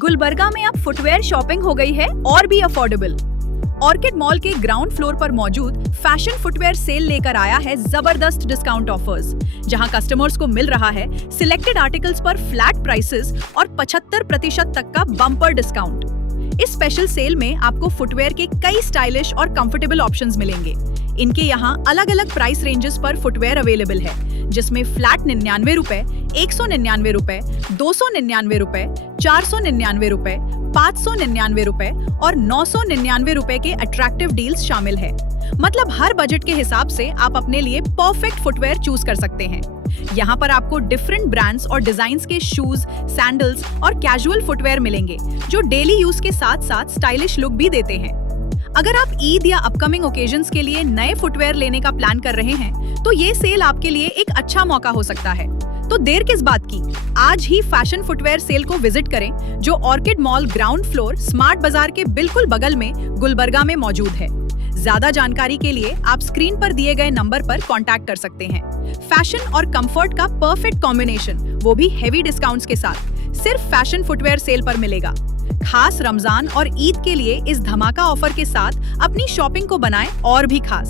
गुलबर्गा में अब footwear shopping हो गई है और भी अफोर्डेबल। ऑर्किड मॉल के ग्राउंड फ्लोर पर मौजूद फैशन फुटवेयर सेल लेकर आया है जबरदस्त डिस्काउंट ऑफर्स, जहां कस्टमर्स को मिल रहा है सिलेक्टेड आर्टिकल्स पर फ्लैट प्राइसेस और 75% तक का बम्पर डिस्काउंट। इस स्पेशल सेल में आपको फुटवेयर के कई स्टाइलिश और कंफर्टेबल ऑप्शंस मिलेंगे। इनके यहाँ अलग अलग प्राइस रेंजेस पर फुटवेयर अवेलेबल है, जिसमें फ्लैट 99 रुपए, 199 रुपए, 299 रुपए, 499 रुपए, 599 रुपए और 999 रुपए के अट्रैक्टिव डील्स शामिल है। मतलब हर बजट के हिसाब से आप अपने लिए परफेक्ट फुटवेयर चूज कर सकते हैं। यहाँ पर आपको डिफरेंट ब्रांड्स और डिजाइन्स के शूज, सैंडल्स और कैजुअल फुटवेयर मिलेंगे, जो डेली यूज के साथ साथ स्टाइलिश लुक भी देते हैं। अगर आप ईद या अपकमिंग ओकेजन्स के लिए नए फुटवेयर लेने का प्लान कर रहे हैं, तो ये सेल आपके लिए एक अच्छा मौका हो सकता है। तो देर किस बात की, आज ही फैशन फुटवेयर सेल को विजिट करें, जो orchid mall ground floor smart बाजार के बिल्कुल बगल में गुलबर्गा में मौजूद है। ज्यादा जानकारी के लिए आप स्क्रीन पर दिए गए नंबर पर कांटेक्ट कर सकते हैं। फैशन और कंफर्ट का परफेक्ट कॉम्बिनेशन, वो भी हेवी डिस्काउंट्स के साथ, सिर्फ फैशन फुटवेयर सेल पर मिलेगा। खास रमजान और ईद के लिए इस धमाका ऑफर के साथ अपनी शॉपिंग को बनाएं और भी खास।